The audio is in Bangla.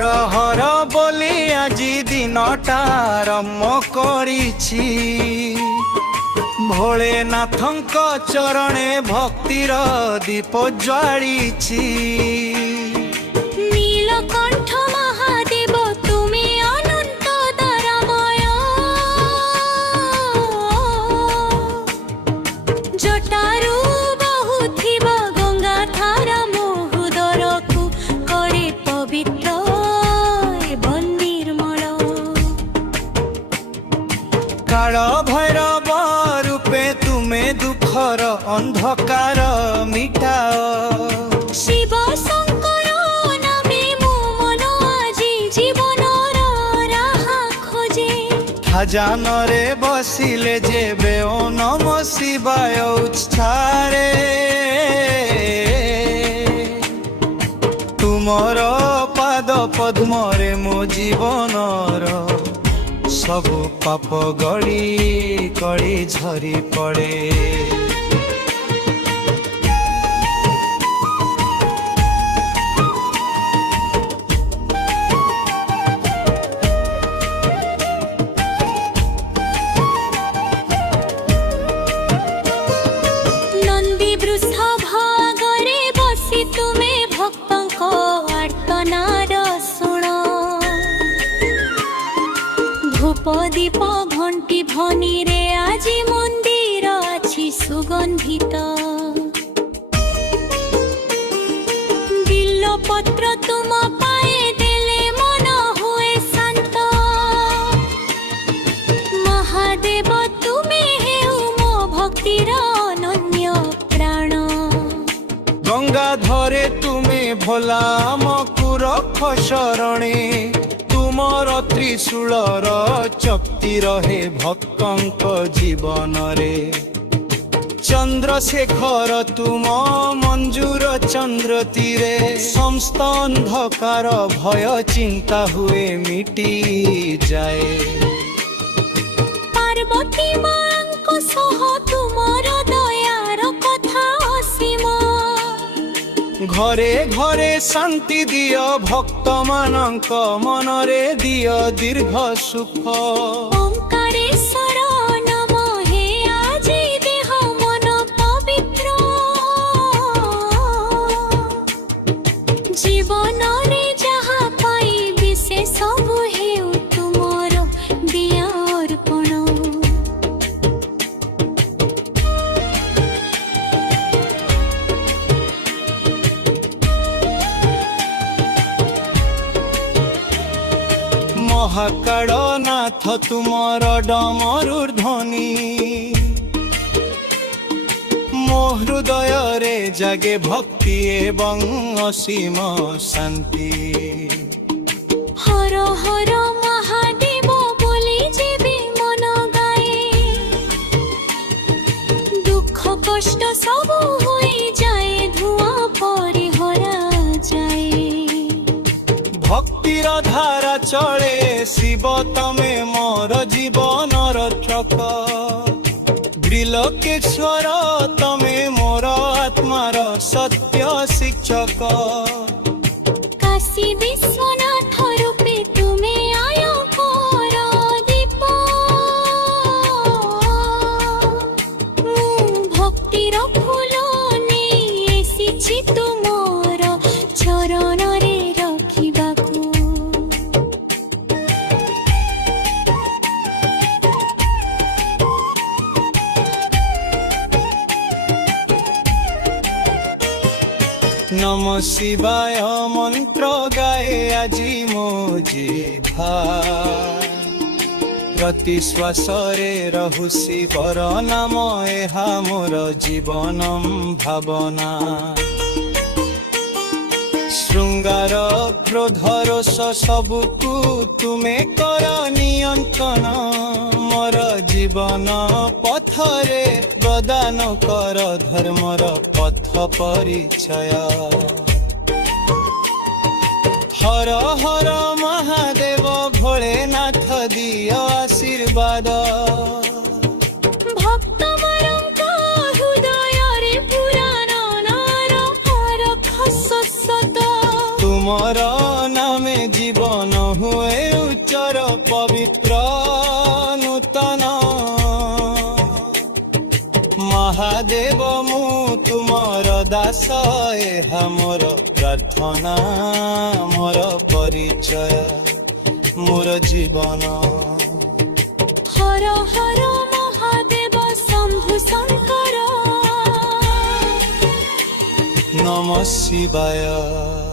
হর হর বলি আজি দিনটা আরম্ভ করিছি। ভোলেনাথଙ୍କ চরণে ভক্তির দীপ জ্বালিছি। নীলকণ্ঠ মহাদেব তুমি অনন্ত দয়াময়, জটারু বহুথিব গঙ্গা ধারা ମୋ ହୃଦୟକୁ করে পবিত্র এবং নির্মল। কাଳ ভৈরব রূপে তুমে দুঃখর অন্ধকার মিটাও। শিব শঙ্কর নামে ମୋ মন আজি জীবনর রাহা খোঁজে। খাজানরে বসিলে যেবে ও নম শিবায় উচ্চারে। তুমর পাদ পদ্মরে মো জীবনর সবু পাপ গড়ি গড়ি ঝরি পড়ে। ନନ୍ଦୀ ବୃଷଭ ଆଗରେ ବସି ତୁମେ ଭକ୍ତଙ୍କ ଆର୍ତ୍ତନାଦ ଶୁଣ। ଧୂପ ଦୀପ ଘଣ୍ଟି ଧ୍ୱନିରେ ଆଜି ମନ୍ଦିର ଅଛି ସୁଗନ୍ଧିତ। ବିଲ୍ୱପତ୍ର ତୁମ ପାଏ ଦେଲେ ମନ ହୁଏ ଶାନ୍ତ। ମହାଦେବ ତୁମେ ହେଉ ମୋ ଭକ୍ତିର ଅନନ୍ୟ ପ୍ରାଣ। গঙ্গাধরে তুমি ভোলা মকুর শরণে। তুমর ত্রিশূলর চক্তি রহে ভক্তଙ୍କ জীবନରେ। চন্দ্রশেখর তুম মঞ্জুর চন্দ্র তীরে। সমস্ত অন্ধকার ভয় চিন্তা হুয়ে মিটি যায়। পার্বতী মাଙ୍କ সহ ତୁମର ଦୟାର କଥା ଅସୀମ। ঘরে ঘরে শান্তি দিও ভক্তମାନଙ୍କ মନରେ দিও দীর্ঘ সুখ। ওঙ্কারেশ্বর নম হে আজি দেহ মন পবিত্র। জীবନରେ যাহা পাইবি ସେ ସବୁ ହେଉ ତୁମର ଦିଆ ଅର୍ପଣ। মহাকাল নাথ তুমর ডমরুর ধ্বনি। মো হৃদୟରେ জাগে ভক্তি এবং অসীম শান্তি। হর হর মহাদেব বলি যেবে মন গায়ে। দুঃখ কষ্ট সবু হয়ে যায় ধোঁয়া পরে হরা যায়। ভক্তির ধারা চলে শিব তমে মোর জীবনর রক্ষক। ত্রিলোকেশ্বর তমে মোর আত্মার সত্য শিক্ষক। কাশী বিশ্বনাথ রূপে তুমি আয় কর দীপ। ভক্তির ফুল নেই এসেছি তুমর চরণরে রখিবাকু। নম শিবায় মন্ত্র গায়ে আজি মো জিভা। প্রতি শ্বাসরে রহু শিবর নাম এহা মোর জীবনম ভাবনা। শৃঙ্গার ক্রোধ রোষ সবুকু তুমে কর নিয়ন্ত্রণ। মোর জীবন পথরে প্রদান কর ধর্মর পথ পরিচয়। হর হর মহাদেব ভোলেনাথ দিও আশীর্বাদ। ভক্তবরଙ୍କ ହୃଦୟରେ ପୁରାଣ ନାର ହର ଖସତ। ତୁମର ନାମେ ଜୀବ ମହାଦେବ ମୁଁ ତୁମର ଦାସ ଏହା ମୋର ପ୍ରାର୍ଥନା ମୋର ପରିଚୟ ମୋର ଜୀବନ ହର ହର ମହାଦେବ ଶମ୍ଭୁ ଶଙ୍କର ନମ ଶିବାୟ।